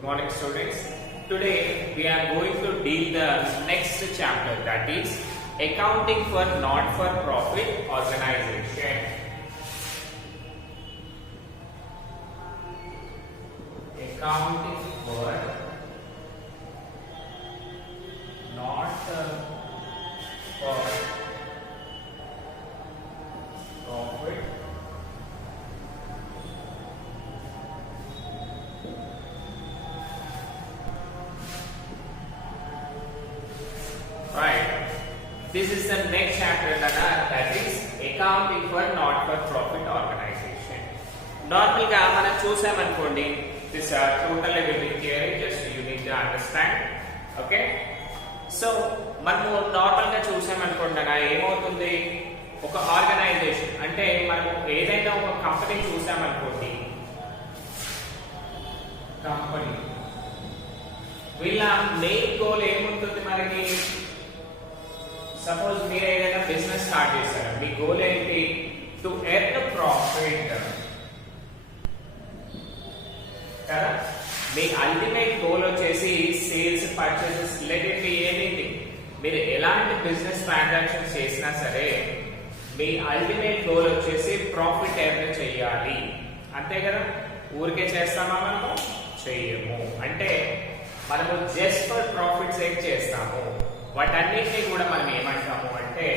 Good morning, students. Today we are going to deal the next chapter, that is accounting for not-for-profit organization. Accounting for not-for-profit Right. This is the next chapter that is accounting for not-for-profit organization. Normal గా మనం చూసామనుకోండి, this total liability theory, just you need to understand. Okay. So మనము normal గా చూసామనుకోండి ఏమవుతుంది, ఒక organisation అంటే మనము ఏదైనా ఒక కంపెనీ చూసామనుకోండి, కంపెనీ వీళ్ళ మెయిన్ గోల్ ఏముంటుంది మనకి. సపోజ్ మీరు ఏదైనా బిజినెస్ స్టార్ట్ చేశారు, మీ గోల్ ఏంటి, టు ఎర్న్ ప్రాఫిట్ కదా. మీ అల్టిమేట్ గోల్ వచ్చేసి sales, purchases, let it be anything. మీరు ఎలాంటి బిజినెస్ ట్రాన్సాక్షన్స్ చేసినా సరే మీ అల్టిమేట్ గోల్ వచ్చేసి ప్రాఫిట్ ఎర్న్ చేయాలి, అంతే కదా. ఊరికే చేస్తామా మనము? చెయ్యము. అంటే మనము జస్ట్ ఫర్ ప్రాఫిట్ సేక్ చేస్తాము. వాటన్నిటిని కూడా మనం ఏమంటాము అంటే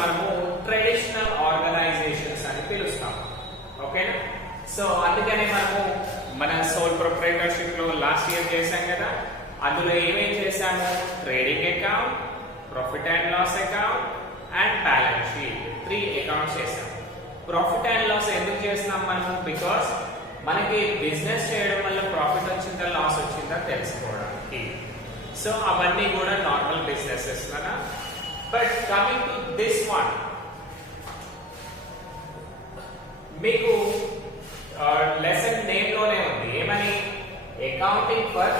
మనము ట్రెడిషనల్ ఆర్గనైజేషన్స్ అని పిలుస్తాము. ఓకేనా. సో అందుకనే మనము మన సోల్ ప్రొప్రైటర్షిప్ లో లాస్ట్ ఇయర్ చేశాం కదా, అందులో ఏమేం చేశాము, trading account, profit and loss account and balance sheet, 3 accounts చేసాం. ప్రాఫిట్ అండ్ లాస్ ఎందుకు చేస్తున్నాం మనము, బికాస్ మనకి బిజినెస్ చేయడం వల్ల ప్రాఫిట్ వచ్చిందా లాస్ వచ్చిందా తెలుసుకోవడానికి. సో అవన్నీ కూడా నార్మల్ బిజినెసెస్ కదా. But coming to this one, మీకు లెసన్ నేమ్ లోనే ఉంది ఏమని, accounting for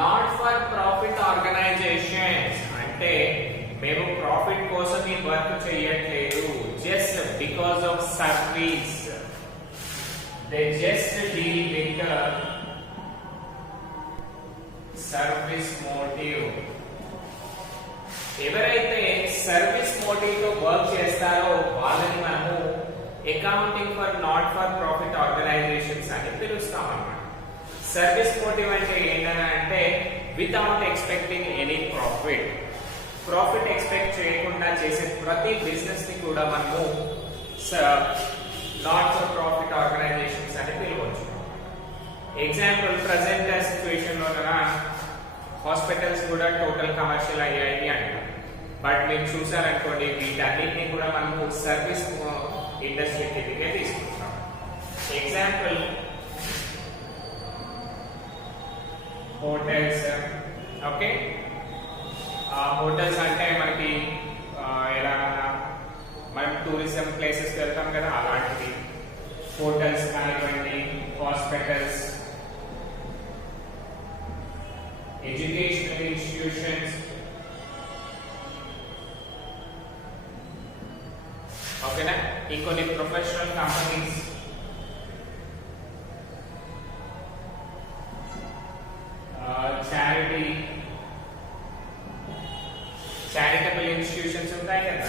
not for profit organisations. అంటే మేము ప్రాఫిట్ కోసం ఈ వర్క్ చేయట్లేదు, just because of service. They just deal with service motive. ఎవరైతే సర్వీస్ మోటివ్ తో వర్క్ చేస్తారో వాళ్ళని మనము accounting for not for profit organisations అని పిలుస్తాం అన్నమాట. సర్వీస్ మోటివ్ అంటే ఏంటంటే without expecting any profit. Profit expect చేయకుండా చేసే ప్రతి బిజినెస్ ని కూడా మనము నాట్ ఫర్ ప్రాఫిట్ ఆర్గనైజేషన్స్ అని పిలవచ్చు. ఎగ్జాంపుల్, ప్రజెంట్ సిచ్యువేషన్ లో హాస్పిటల్స్ కూడా టోటల్ కమర్షియల్ అయ్యాయి అంటారు. బట్ మీరు చూసారనుకోండి, వీటన్నిటిని కూడా మనము సర్వీస్ ఇండస్ట్రీ కిందకే తీసుకుంటాం. Example, hotels. ఓకే. హోటల్స్ అంటే మనకి ఎలా మనం టూరిజం ప్లేసెస్ వెళ్తాం కదా, అలాంటివి. హోటల్స్ కానివ్వండి, హాస్పిటల్స్, ఎడ్యుకేషనల్ ఇన్స్టిట్యూషన్స్, ఓకేనా. ఇంకొన్ని ప్రొఫెషనల్ కంపెనీస్, చారిటబుల్ ఇన్స్టిట్యూషన్స్ ఉంటాయి కదా.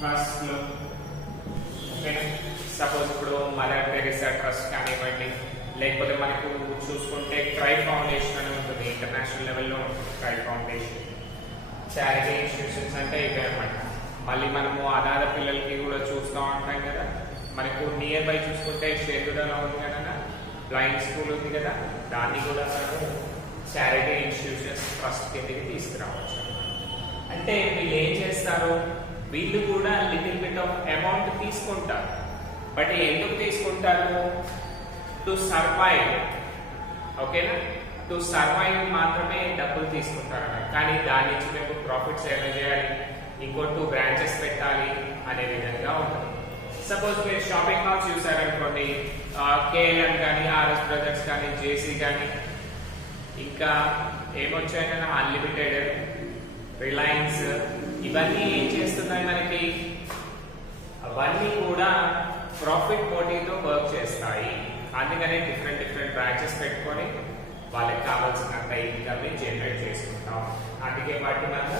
ట్రస్ట్లు, ఓకేనా. సపోజ్ ఇప్పుడు మదర్ టెరెసా ట్రస్ట్ కానివ్వండి, లేకపోతే మనకు చూసుకుంటే క్రై ఫౌండేషన్ అని ఉంటుంది, ఇంటర్నేషనల్ లెవెల్లో ఉంటుంది క్రై ఫౌండేషన్. చారిటీ ఇన్స్టిట్యూషన్స్ అంటే ఇవే అనమాట. మళ్ళీ మనము అనాథ పిల్లలకి కూడా చూస్తూ ఉంటాం కదా. మనకు నియర్ బై చూసుకుంటే షేర్గూడలో ఉంది కదా, బ్లైండ్ స్కూల్ ఉంది కదా, దాన్ని కూడా మనము చారిటీ ఇన్స్టిట్యూషన్స్ ట్రస్ట్ కిందకి తీసుకురావచ్చు. అంటే వీళ్ళు ఏం చేస్తారు, వీళ్ళు కూడా లిటిల్ బిట్ ఆఫ్ అమౌంట్ తీసుకుంటారు. బట్ ఎందుకు తీసుకుంటారు, టు సర్వైవ్. ఓకేనా. టు సర్వైవ్ మాత్రమే డబ్బులు తీసుకుంటారు. కానీ దాని నుంచి మేము ప్రాఫిట్స్ ఎర్న్ చేయాలి, ఇంకో 2 బ్రాంచెస్ పెట్టాలి అనే విధంగా ఉంటుంది. సపోజ్ మీరు షాపింగ్ మాల్స్ చూసారనుకోండి, కేఎల్ఎం కానీ, ఆర్ఎస్ బ్రదర్స్ కానీ, జేసీ కానీ, ఇంకా ఏమొచ్చాయన్నా అన్లిమిటెడ్, రిలయన్స్, ఇవన్నీ ఏం చేస్తున్నాయి మనకి? అవన్నీ కూడా ప్రాఫిట్ మోటివ్తో వర్క్ చేస్తాయి. అందుకనే డిఫరెంట్ బ్రాంచెస్ పెట్టుకొని వాళ్ళకి కావాల్సినంత ఇన్కమ్ ని జనరేట్ చేసుకుంటాం. అందుకే వాటి మనము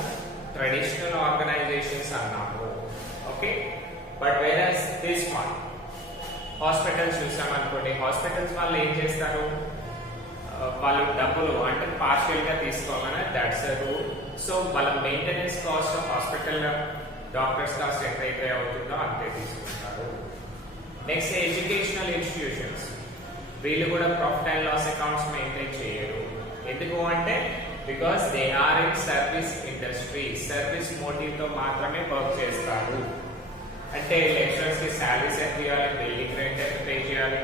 ట్రెడిషనల్ ఆర్గనైజేషన్స్ అన్నాము. Okay, but versus this one hospitals చూసామనుకోండి, హాస్పిటల్స్ వాళ్ళు ఏం చేస్తారు? వాళ్ళు డబ్బులు అంటే పార్షియల్ గా తీసుకోవాలని దట్స్ ద రూల్. సో వాళ్ళ maintenance cost of hospital doctors cost ఎంతైతే అవుతుందో అంతే తీసుకుంటారు. నెక్స్ట్ ఎడ్యుకేషనల్ ఇన్స్టిట్యూషన్స్, వీళ్ళు కూడా profit and loss accounts maintain చేయరు. ఎందుకు అంటే because they are in service industry, service motive తో మాత్రమే వర్క్ చేస్తారు. అంటే లెక్చరర్స్ కి సాలరీస్ ఎంత ఇవ్వాలి, బిల్డింగ్ రెంట్ ఎంత పే చేయాలి,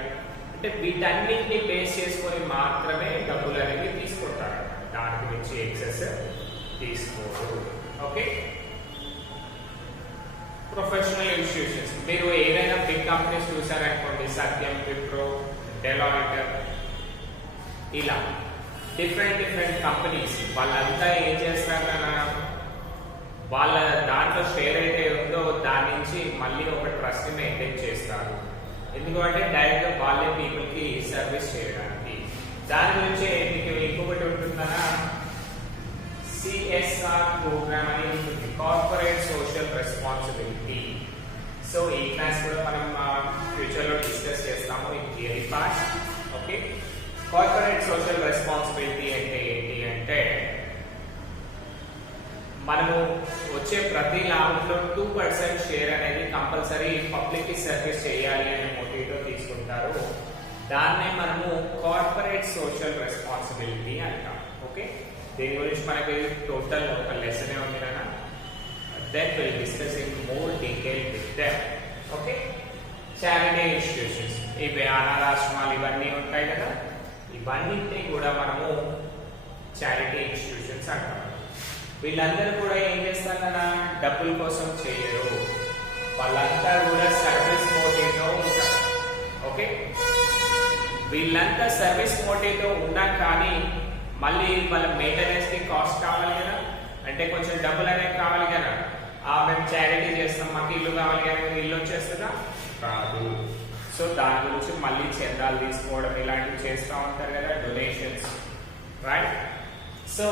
అంటే వీటన్నింటినీ బేస్ చేసుకొని మాత్రమే డబ్బులు అనేవి తీసుకుంటారు. దానికి మించి ఎక్సెస్ తీసుకోరు. ఓకే, ప్రొఫెషనల్ ఇన్స్టిట్యూషన్స్, మీరు ఏదైనా బిగ్ కంపెనీస్ చూసారనుకోండి, సత్యం, విప్రో, డెలాయిట్, ఇలా డిఫరెంట్ కంపెనీస్, వాళ్ళంతా ఏం చేస్తారన్నా వాళ్ళ దాంట్లో షేర్ అయితే ఉందో దాని నుంచి మళ్ళీ ఒక ట్రస్ట్ మెయింటైన్ చేస్తారు. ఎందుకంటే డైరెక్ట్ గా వాళ్ళే పీపుల్ కి సర్వీస్ చేయడానికి. దాని గురించి మీకు ఇంకొకటి ఉంటుందన్నా సిఎస్ఆర్ ప్రోగ్రామ్ అని ఉంటుంది, కార్పొరేట్ సోషల్ రెస్పాన్సిబిలిటీ. సో ఈ క్లాస్ కూడా మనం ఫ్యూచర్ లో డిస్కస్ చేస్తాము in theory part. Okay, corporate social responsibility అంటే ఏంటి అంటే మనము వచ్చే ప్రతి లాభంలో 2% షేర్ అనేది కంపల్సరీ పబ్లిక్ కి సర్వీస్ చేయాలి అనే మోటివ్తో తీసుకుంటారు. దాన్నే మనము కార్పొరేట్ సోషల్ రెస్పాన్సిబిలిటీ అంటాం. ఓకే, దీని గురించి మనకి టోటల్ ఒక లెసన్ ఉంది కదా, then will discuss in more detail with them. Okay, charity institutions, ఇవి అనాథాశ్రమాలు ఇవన్నీ ఉంటాయి కదా, ఇవన్నింటినీ కూడా మనము చారిటీ ఇన్స్టిట్యూషన్స్ అంటాం. వీళ్ళందరూ కూడా ఏం చేస్తారన్నా డబ్బుల కోసం చేయరు, వాళ్ళంతా కూడా సర్వీస్ మోటివ్తో ఉంటారు. ఓకే, వీళ్ళంతా సర్వీస్ మోటివ్తో ఉన్నా కానీ మళ్ళీ వాళ్ళ మెయింటెనెన్స్ కి కాస్ట్ కావాలి కదా, అంటే కొంచెం డబ్బులు అనేవి కావాలి కదా. మేము చారిటీ చేస్తాం, మాకు ఇల్లు కావాలి కానీ ఇల్లు వచ్చేస్తుందా? కాదు. సో దాని గురించి మళ్ళీ చందాలు తీసుకోవడం ఇలాంటివి చేస్తూ ఉంటారు కదా, డొనేషన్స్, రైట్? సో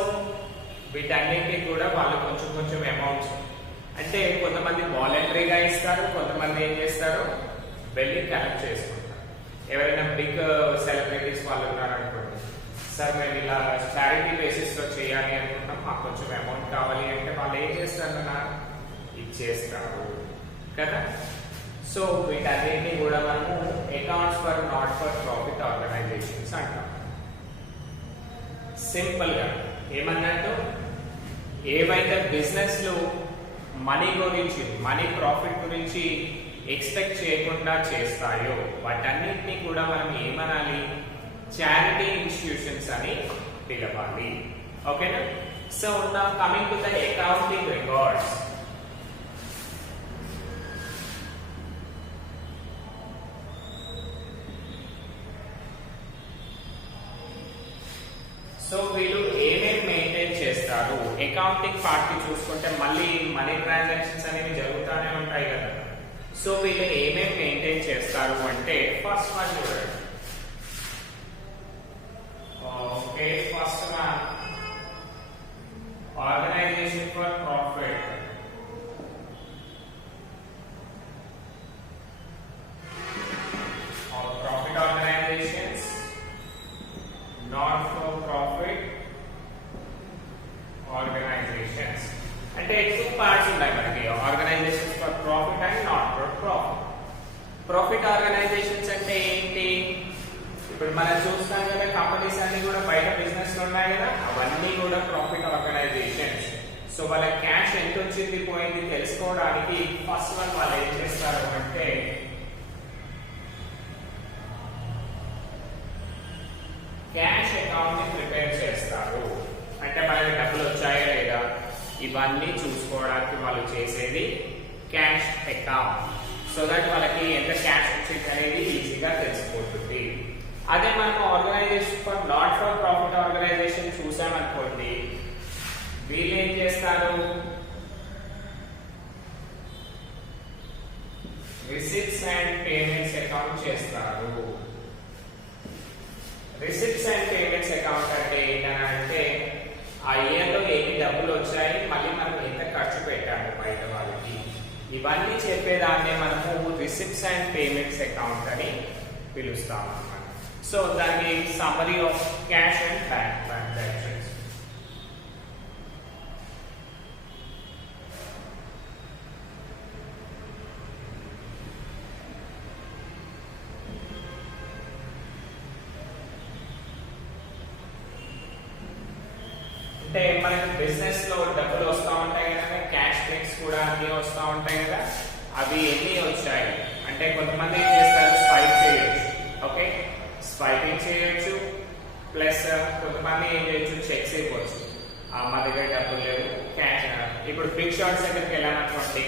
వీటన్నిటికీ కూడా వాళ్ళు కొంచెం అమౌంట్స్, అంటే కొంతమంది వాలంటరీగా ఇస్తారు, కొంతమంది ఏం చేస్తారు వెళ్ళి కలెక్ట్ చేసుకుంటారు. ఎవరైనా బిగ్ సెలబ్రిటీస్ వాళ్ళు ఉన్నారనుకోండి, సార్ మేము ఇలా చారిటీ బేసిస్ లో చేయాలి అనుకుంటాం, మాకు కొంచెం అమౌంట్ కావాలి అంటే వాళ్ళు ఏం చేస్తారు అన్న ఇచ్చేస్తారు కదా. సో వీటన్నిటిని కూడా మనము accounts for not for profit organisations అంటాం. సింపుల్ గా ఏమన్నట్టు, ఏవైతే బిజినెస్ లో మనీ గురించి, మనీ ప్రాఫిట్ గురించి ఎక్స్పెక్ట్ చేయకుండా చేస్తాయో వాటన్నిటిని కూడా మనం ఏమనాలి? చారిటీ ఇన్స్టిట్యూషన్స్ అని పిలవాలి. ఓకేనా? So now coming to the accounting records. So వీళ్ళు ఏమేమి మెయింటైన్ చేస్తారు? అకౌంటింగ్ పార్ట్ కి చూసుకుంటే మళ్ళీ మనీ ట్రాన్సాక్షన్స్ అనేవి జరుగుతూనే ఉంటాయి కదా. సో వీళ్ళు ఏమేమి మెయింటైన్ చేస్తారు అంటే ఫస్ట్ వన్ చూడండి. Okay, first one organisation for profit. Profit organisations, not for profit organisations. అంటే టూ పార్ట్స్ ఉన్నాయి మనకి, organisations for profit and not for profit. Profit organisations అంటే ఏంటి? ఇప్పుడు మనం చూస్తాం కదా, కంపెనీస్ అన్ని కూడా బయట బిజినెస్ ఉన్నాయి కదా, అవన్నీ కూడా ప్రాఫిట్ ఆర్గనైజేషన్స్. సో వాళ్ళ క్యాష్ ఎంత వచ్చింది పోయింది తెలుసుకోవడానికి ఫస్ట్ వన్ వాళ్ళు ఏం చేస్తారు అంటే క్యాష్ అకౌంట్ ని ప్రిపేర్ చేస్తారు. అంటే మనకి డబ్బులు వచ్చాయా లేదా ఇవన్నీ చూసుకోవడానికి వాళ్ళు చేసేది క్యాష్ అకౌంట్. సో దట్ వాళ్ళకి ఎంత క్యాష్ వచ్చింది అనేది ఈజీగా తెలిసిపోతుంది. అదే మనం organisation for not for profit organisation చూసామనుకోండి, వీళ్ళు ఏం చేస్తారు, రిసిప్ట్స్ అండ్ పేమెంట్స్ అకౌంట్ చేస్తారు. రిసిప్ట్స్ అండ్ పేమెంట్స్ అకౌంట్ అంటే ఏంటంటే ఆ ఇయర్లో ఎన్ని డబ్బులు వచ్చాయి, మళ్ళీ మనం ఎంత ఖర్చు పెట్టాము బయట వాళ్ళకి, ఇవన్నీ చెప్పేదాన్నే మనము రిసిప్ట్స్ అండ్ పేమెంట్స్ అకౌంట్ అని పిలుస్తాం అన్నమాట. సో దాన్ని summary of cash and bank transactions. అంటే మనకి బిజినెస్ లో డబ్బులు వస్తూ ఉంటాయి కదా, క్యాష్ చెక్స్ కూడా అన్ని వస్తూ ఉంటాయి కదా, అవి ఎన్ని వచ్చాయి అంటే కొంతమంది ఏం చేస్తారు, స్వైప్ చేయొచ్చు. ఓకే, స్వైపింగ్ చేయొచ్చు. ప్లస్ కొంతమంది ఏం చేయొచ్చు, చెక్స్ ఇవ్వచ్చు. మా దగ్గర డబ్బులు లేవు, క్యాష్. ఇప్పుడు బిగ్ షాట్స్ దగ్గరికి వెళ్ళామనుకోండి,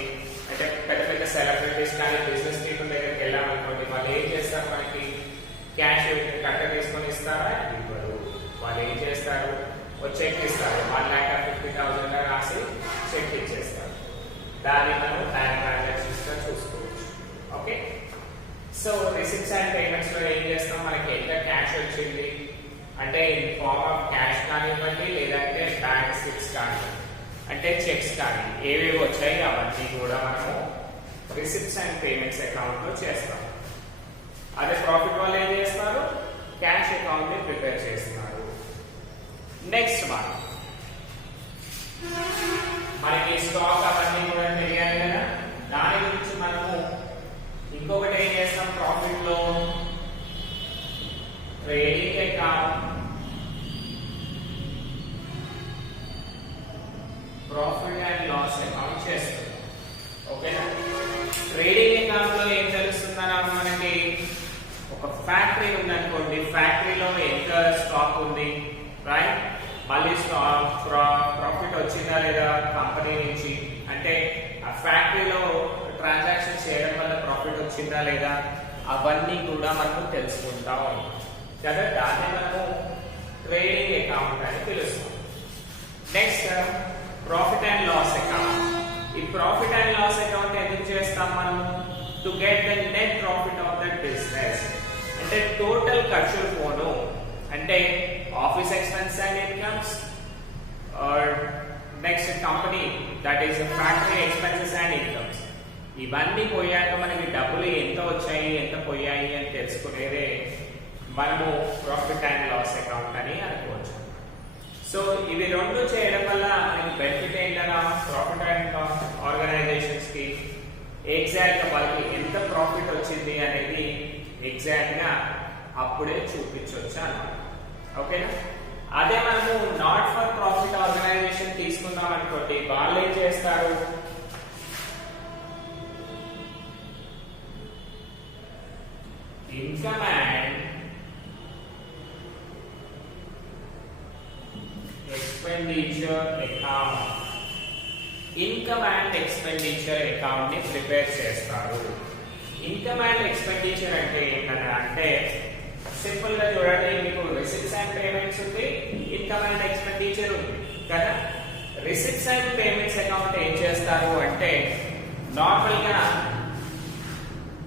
అంటే పెద్ద పెద్ద సెలబ్రిటీస్ కానీ బిజినెస్ పీపుల్ దగ్గరికి వెళ్ళామనుకోండి, వాళ్ళు ఏం చేస్తారు, మనకి క్యాష్ కట్ట తీసుకొని ఇస్తారా, ఇవ్వరు. వాళ్ళు ఏం చేస్తారు, చెక్ ఇస్తారు, 1,50,000 రాసి చెక్ ఇచ్చేస్తారు. దాన్ని మనం బ్యాంక్ ట్రాన్సాక్షన్స్ గా చూసుకోవచ్చు. Okay, so receipts and payments లో ఏం చేస్తాం, మనకి ఎంత క్యాష్ వచ్చింది అంటే ఇన్ ఫార్మ్ ఆఫ్ క్యాష్ కానివ్వండి, లేదంటే బ్యాంక్ స్లిప్స్ కానీ, అంటే చెక్స్ కానీ ఏవేవి వచ్చాయి అవన్నీ కూడా మనము రిసిప్ట్స్ అండ్ పేమెంట్స్ అకౌంట్ లో చేస్తాం. అదే ప్రాఫిట్ వాళ్ళు ఏం చేస్తారు, క్యాష్ అకౌంట్ ని ప్రిపేర్ చేస్తున్నారు. నెక్స్ట్ వన్, మనకి స్టాక్ అవన్నీ కూడా తెలియాలి కదా, దాని గురించి మనము ఇంకొకటి ఏం చేస్తాం, ప్రాఫిట్ లో trading account, profit and loss account చేస్తాం. ఓకేనా, ట్రేడింగ్ అకౌంట్ లో ఏం తెలుస్తుందన్నా, మనకి ఒక ఫ్యాక్టరీ ఉందనుకోండి, ఫ్యాక్టరీలో ఎంత స్టాక్ ఉంది, రైట్, మళ్ళీ ప్రాఫిట్ వచ్చిందా లేదా కంపెనీ నుంచి, అంటే ఆ ఫ్యాక్టరీలో ట్రాన్సాక్షన్ చేయడం వల్ల ప్రాఫిట్ వచ్చిందా లేదా, అవన్నీ కూడా మనకు తెలుసుకుంటా ఉంటాం కదా, దాన్ని మనము ట్రేడింగ్ అకౌంట్ అని పిలుస్తాం. Next profit and loss account. ఈ ప్రాఫిట్ అండ్ లాస్ అకౌంట్ ఎందుకు చేస్తాం మనము, to get the net profit of that business. అంటే టోటల్ ఖర్చులు పోను, అంటే office expense and incomes, or next company that is factory expenses and incomes, ఇవన్నీ పోయాక మనకి డబ్బులు ఎంత వచ్చాయి ఎంత పోయాయి అని తెలుసుకునేదే మనము ప్రాఫిట్ అండ్ లాస్ అకౌంట్ అని అనుకోవచ్చు. సో ఇవి రెండు చేయడం వల్ల మనకి బెనిఫిట్ ఏంటన్నా, ప్రాఫిట్ అండ్ లాస్ ఆర్గనైజేషన్స్ కి ఎగ్జాక్ట్ గా వాళ్ళకి ఎంత ప్రాఫిట్ వచ్చింది అనేది ఎగ్జాక్ట్ గా అప్పుడే చూపించవచ్చు అన్నమాట. ఓకేనా, అదే మనము నాట్ ఫర్ ప్రాఫిట్ ఆర్గనైజేషన్ తీసుకున్నాం అనుకోండి, వాళ్ళు ఏం చేస్తారు, income and expenditure account, income and expenditure account ని ప్రిపేర్ చేస్తారు. ఇన్కమ్ అండ్ ఎక్స్పెండిచర్ అంటే ఏంటంటే సింపుల్ గా చూడండి, మీకు రిసిప్ట్స్ అండ్ పేమెంట్స్ ఉంది, ఇన్కమ్ అండ్ ఎక్స్పెండిచర్ ఉంది కదా. రిసిప్ట్స్ అండ్ పేమెంట్స్ అకౌంట్ ఏం చేస్తారు అంటే నార్మల్ గా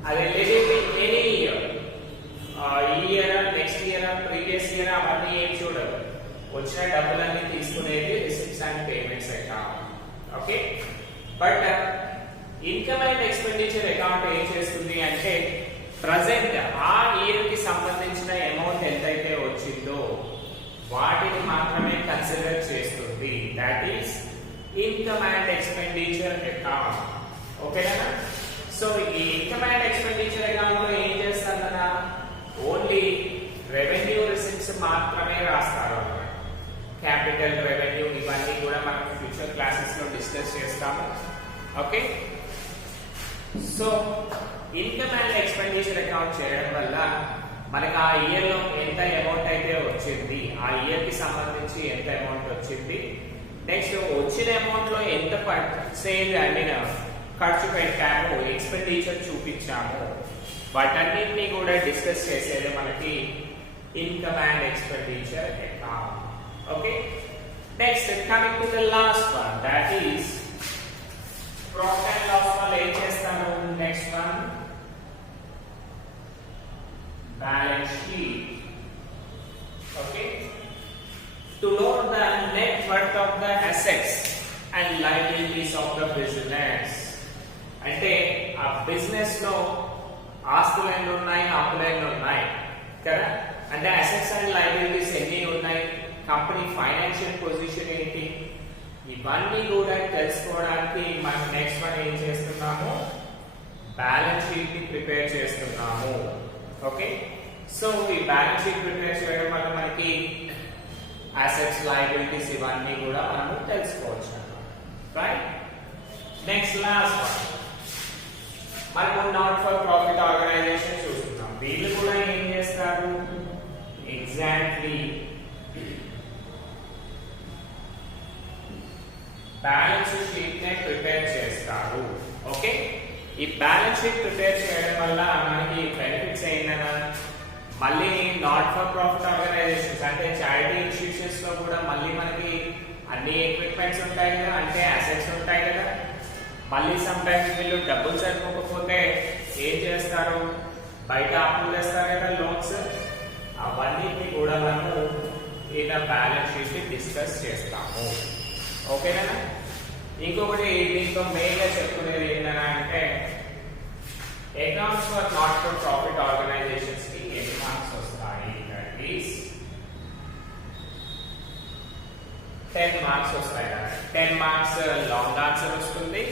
అది ఎనీ ఇయర్, ఈ year, next year, previous year అవన్నీ ఏం చూడరు, వచ్చిన డబ్బులన్నీ తీసుకునేది receipts and payments account. Okay, but income and expenditure account ఏం చేస్తుంది అంటే ప్రజెంట్ ఆ ఇయర్ కి సంబంధించిన అమౌంట్ ఎంతైతే వచ్చిందో వాటిని మాత్రమే కన్సిడర్ చేస్తుంది. That is income and expenditure account. ఓకేనా, సో ఈ ఇన్కమ్ అండ్ ఎక్స్పెండిచర్ అకౌంట్ లో ఏం చేస్తారన్నా ఓన్లీ రెవెన్యూ రిసిప్ట్స్ మాత్రమే రాస్తారు అన్నమాట. క్యాపిటల్ రెవెన్యూ ఇవన్నీ కూడా మనం ఫ్యూచర్ క్లాసెస్ లో డిస్కస్ చేస్తాము. Okay, so income and expenditure account చేయడం వల్ల మనకి ఆ ఇయర్ లో ఎంత అమౌంట్ అయితే వచ్చింది, ఆ ఇయర్ కి సంబంధించి ఎంత అమౌంట్ వచ్చింది, నెక్స్ట్ వచ్చిన అమౌంట్ లో ఎంత సేల్ అండ్ ఖర్చు పెట్టాము, ఎక్స్పెండిచర్ చూపించాము, వాటన్నిటిని కూడా డిస్కస్ చేసేది మనకి income and expenditure account. Okay. Next, coming to the last one, that is profit and loss వాళ్ళు ఏం చేస్తారు? Next one, balance sheet. Okay. To know the net worth of the assets and liabilities of the business. అంటే ఆ business లో ఆస్తులు ఎన్ని ఉన్నాయి, అప్పులు ఎన్ని ఉన్నాయి కదా, అంటే అసెట్స్ అండ్ లయబిలిటీస్ ఎన్ని ఉన్నాయి, కంపెనీ ఫైనాన్షియల్ పొజిషన్ ఏంటి, ఇవన్నీ కూడా తెలుసుకోవడానికి మనం నెక్స్ట్ మనం ఏం చేస్తున్నాము, బ్యాలెన్స్ షీట్ ని ప్రిపేర్ చేస్తున్నాము. ఓకే, సో ఈ బ్యాలెన్స్ షీట్ ప్రిపేర్ చేయడం వల్ల మనకి అసెట్స్ లయబిలిటీస్ ఇవన్నీ కూడా మనం తెలుసుకోవచ్చు. రైట్. నెక్స్ట్ లాస్ట్ వన్, మనము నాట్ ఫర్ ప్రాఫిట్ ఆర్గనైజేషన్ చూస్తున్నాం. వీళ్ళు కూడా ఏం చేస్తారు, ఎగ్జాక్ట్లీ బ్యాలెన్స్ షీట్ ని ప్రిపేర్ చేస్తారు. ఓకే, ఈ బ్యాలెన్స్ షీట్ ప్రిపేర్ చేయడం వల్ల మనకి బెనిఫిట్స్ ఏంటన్నా, మళ్ళీ నాట్ ఫర్ ప్రాఫిట్ ఆర్గనైజేషన్స్ అంటే చారిటీ ఇన్స్టిట్యూషన్స్ లో కూడా మళ్ళీ మనకి అన్ని ఎక్విప్మెంట్స్ ఉంటాయి కదా, అంటే అసెట్స్ ఉంటాయి కదా, మళ్ళీ సమ్ టైమ్స్ వీళ్ళు డబ్బులు సరిపోకపోతే ఏం చేస్తారు, బయట అప్పులు వేస్తారు కదా, లోన్స్, అవన్నిటిని కూడా మనము ఇలా బ్యాలెన్స్ షీట్ డిస్కస్ చేస్తాము. ఓకేనా. ఇంకొకటి దీంతో మెయిన్ గా చెప్పుకునేది ఏంటన్నా అంటే, accounts for not for profit organisations కి ఎన్ని మార్క్స్ వస్తాయి, దట్ ఈస్ 10 మార్క్స్ వస్తాయి కదా. 10 మార్క్స్ లాంగ్ ఆన్సర్ వస్తుంది,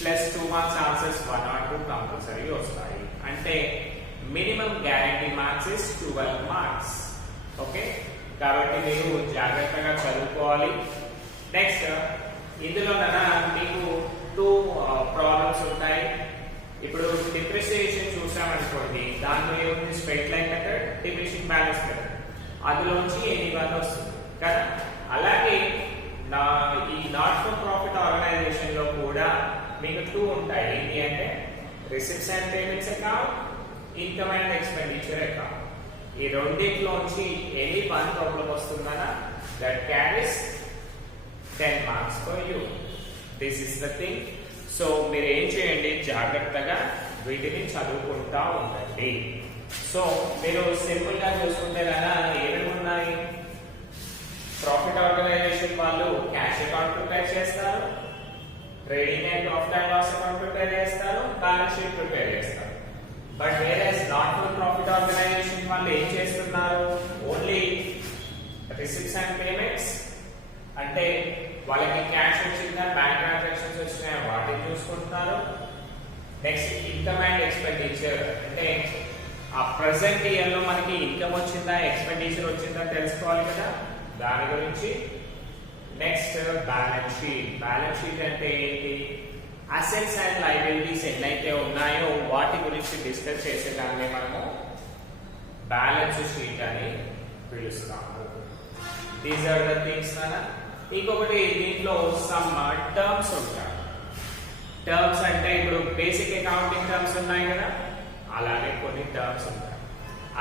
plus 2 marks answers 1 or 2 compulsory వస్తాయి. అంటే minimum guarantee marks is 12 marks. Okay, కాబట్టి మీరు జాగ్రత్తగా చదువుకోవాలి. నెక్స్ట్, ఇందులో మీకు 2 ప్రాబ్లమ్స్ ఉంటాయి. ఇప్పుడు డిప్రిసియేషన్ చూసామనుకోండి, దాంట్లో ఏముంది, straight line method, diminishing balance method, అందులోంచి ఎన్ని వన్ వస్తుంది కదా. అలాగే ఈ నాట్ ఫర్ ప్రాఫిట్ ఆర్గనైజేషన్ లో కూడా మీకు 2 ఉంటాయి. ఏంటి అంటే receipts and payments account, income and expenditure account. ఈ రెండింటిలోంచి ఎనీ వన్ ప్రాబ్లం వస్తుందనా, that carries 10 marks for you. This is the thing. So మీరు ఏం చేయండి, జాగ్రత్తగా వీటిని చదువుకుంటా ఉండండి. సో మీరు సింపుల్ గా చూసుకుంటే కదా ఏమేమి ఉన్నాయి, ప్రాఫిట్ ఆర్గనైజేషన్ వాళ్ళు క్యాష్ అకౌంట్ ప్రిపేర్ చేస్తారు, trading and profit and loss account prepare చేస్తారు, బ్యాలెన్స్ షీట్ ప్రిపేర్ చేస్తారు. But whereas not for profit organisation వాళ్ళు ఏం చేస్తున్నారు, ఓన్లీ రిసిప్ట్స్ అండ్ పేమెంట్స్, అంటే వాళ్ళకి క్యాష్ వచ్చిందా, బ్యాంక్ ట్రాన్సాక్షన్స్ వచ్చినాయా వాటిని చూసుకుంటున్నారు. నెక్స్ట్ ఇన్కమ్ అండ్ ఎక్స్పెండిచర్, అంటే ఆ ప్రెసెంట్ ఇయర్ లో మనకి ఇన్కమ్ వచ్చిందా, ఎక్స్పెండిచర్ వచ్చిందా తెలుసుకోవాలి కదా, దాని గురించి. Next balance sheet. Balance sheet అంటే ఏంటి, అసెట్స్ అండ్ లయబిలిటీస్ ఎన్నైతే ఉన్నాయో వాటి గురించి డిస్కస్ చేసేదాన్ని మనము బ్యాలెన్స్ షీట్ అని పిలుస్తాము. These are the things. ఇంకొకటి దీంట్లో సమ్ టర్మ్స్ ఉంటాయి. టర్మ్స్ అంటే ఇప్పుడు బేసిక్ అకౌంటింగ్ టర్మ్స్ ఉన్నాయి కదా, అలాగే కొన్ని టర్మ్స్ ఉంటాయి.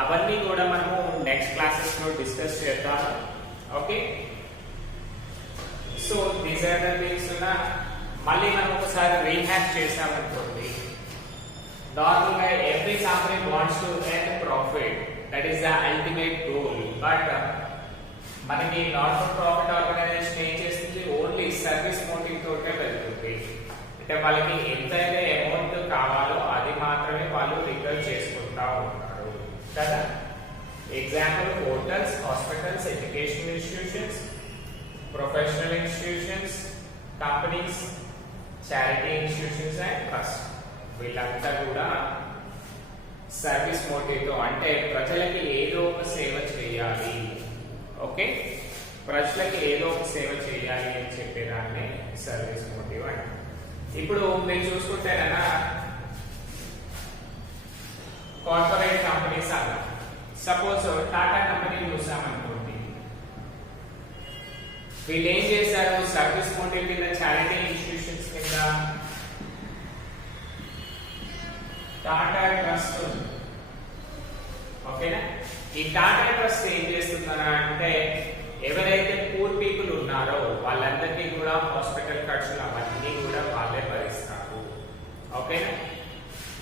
అవన్నీ కూడా మనము నెక్స్ట్ క్లాసెస్ లో డిస్కస్ చేద్దాము. Okay, so these are the things. మళ్ళీ మనం ఒకసారి రీహ్యాప్ చేసామనుకోండి, నార్మల్ గా every company wants to earn profit, that is the ultimate goal. But మనకి నాట్ ఫర్ ప్రాఫిట్ ఆర్గనైజేషన్ ఏం చేస్తుంది, ఓన్లీ సర్వీస్ మోటివ్ తోటే వెళ్తుంది. అంటే వాళ్ళకి ఎంతైతే అమౌంట్ కావాలో అది మాత్రమే వాళ్ళు రికవర్ చేసుకుంటా ఉంటారు కదా. Example hotels, hospitals, educational institutions, professional institutions, companies, charity institutions and trust, వీళ్ళంతా కూడా సర్వీస్ మోటివ్ తో, అంటే ప్రజలకి ఏదో ఒక సేవ చేయాలి. ఓకే, ప్రజలకి ఏదో ఒక సేవ చేయాలి అని చెప్పేదాన్ని సర్వీస్ మోటివ్ అంటే. ఇప్పుడు మీరు చూసుకుంటే కదా కార్పొరేట్ కంపెనీస్ అలా, సపోజ్ టాటా కంపెనీ చూసామనుకోండి, వీళ్ళు ఏం చేశారు, సర్వీస్ మోటివ్ కింద చారిటీ ఇన్స్టిట్యూషన్స్ కింద టాటా ట్రస్ట్, ఓకేనా? ఈ టాటా ట్రస్ట్ ఏం చేస్తుందనా అంటే ఎవరైతే పూర్ పీపుల్ ఉన్నారో వాళ్ళందరికీ కూడా హాస్పిటల్ ఖర్చులు అవన్నీ కూడా వాళ్ళే భరిస్తారు. ఓకేనా?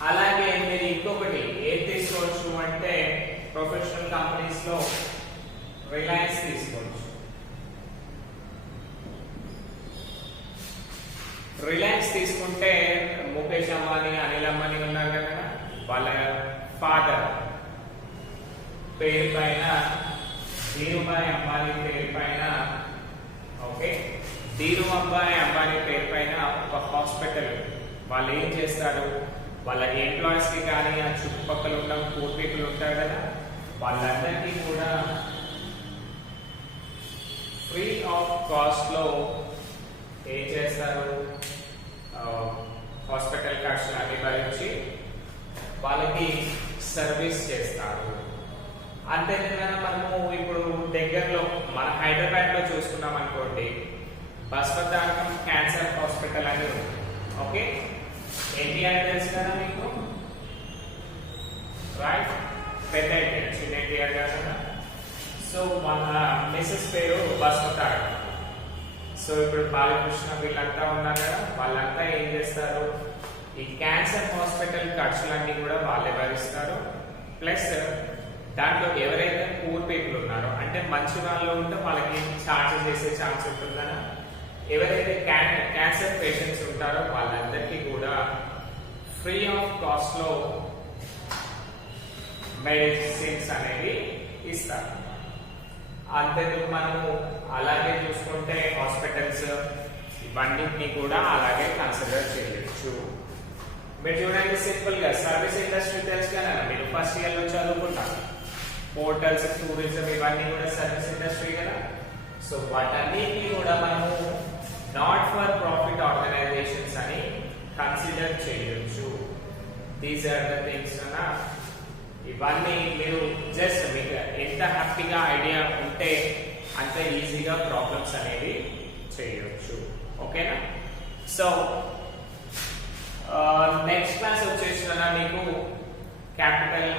అలాగే మీరు ఇంకొకటి ఏం తీసుకోవచ్చు అంటే ప్రొఫెషనల్ కంపెనీస్ లో రిలయన్స్ తీసుకోవచ్చు. రిలయన్స్ తీసుకుంటే ముఖేష్ అంబానీ, అనిల్ అంబానీ ఉన్నారు కదా, వాళ్ళ ఫాదర్ పేరు పైన ధీరుభాయ్ అంబానీ పేరు పైన, ఓకే, ధీరుభాయ్ అంబానీ పేరు పైన ఒక హాస్పిటల్ వాళ్ళు ఏం చేస్తారు, వాళ్ళ ఎంప్లాయీస్ కి కానీ ఆ చుట్టుపక్కల ఉన్న పూర్ పీపుల్ ఉంటారు కదా వాళ్ళందరికీ కూడా ఫ్రీ ఆఫ్ కాస్ట్ లో ఏం చేస్తారు, హాస్పిటల్ ఖర్చులు అన్ని భరించి వాళ్ళకి సర్వీస్ చేస్తారు. అంతేకాకుండా మనము ఇప్పుడు దగ్గరలో మన హైదరాబాద్ లో చూసుకున్నాం అనుకోండి, బస్వతారకం క్యాన్సర్ హాస్పిటల్ అని ఉంది. ఓకే, ఎన్టీఆర్ తెలుసు కదా మీకు, రైట్? పెద్ద ఎన్టీఆర్, చిన్న ఎన్టీఆర్ కదా. సో మన మిస్సెస్ పేరు బస్వతారకం. సో ఇప్పుడు బాలకృష్ణ వీళ్ళంతా ఉన్నారు కదా, వాళ్ళంతా ఏం చేస్తారు, ఈ క్యాన్సర్ హాస్పిటల్ ఖర్చులన్నీ కూడా వాళ్ళే భరిస్తారు. ప్లస్ దాంట్లో ఎవరైతే పూర్ పీపుల్ ఉన్నారో అంటే మంచి వాళ్ళు ఉంటే వాళ్ళకి ఛార్జెస్ చేసే ఛాన్స్ ఉంటుందనా, ఎవరైతే క్యాన్సర్ పేషెంట్స్ ఉంటారో వాళ్ళందరికీ కూడా ఫ్రీ ఆఫ్ కాస్ట్ లో మెడిసిన్స్ అనేవి ఇస్తారు. అంతేందుకు మనము అలాగే చూసుకుంటే హాస్పిటల్స్ ఇవన్నింటినీ కూడా అలాగే కన్సిడర్ చేయొచ్చు. మీరు చూడండి సింపుల్ గా సర్వీస్ ఇండస్ట్రీ తెలుసు కదా, మీరు ఫస్ట్ ఇయర్ లో చదువుకుంటారు, హోటల్స్, టూరిజం ఇవన్నీ కూడా సర్వీస్ ఇండస్ట్రీ కదా. సో వాటన్నిటిని కూడా మనము నాట్ ఫర్ ప్రాఫిట్ ఆర్గనైజేషన్స్ అని కన్సిడర్ చేయొచ్చు. దీస్ ఆర్ ద థింగ్స్ అన్నా. ఇవన్నీ మీరు జస్ట్ మీకు ఎంత హ్యాపీగా ఐడియా ఉంటే అంత ఈజీగా ప్రాబ్లమ్స్ అనేవి చేయొచ్చు. ఓకేనా? సో నెక్స్ట్ క్లాస్ వచ్చేసిన మీకు క్యాపిటల్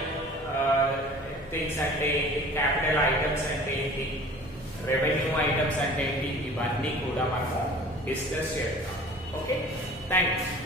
థింగ్స్ అంటే ఏంటి, క్యాపిటల్ ఐటమ్స్ అంటే ఏంటి, రెవెన్యూ ఐటమ్స్ అంటే ఏంటి, ఇవన్నీ కూడా మనము డిస్కస్ చేద్దాం. Okay, thank you.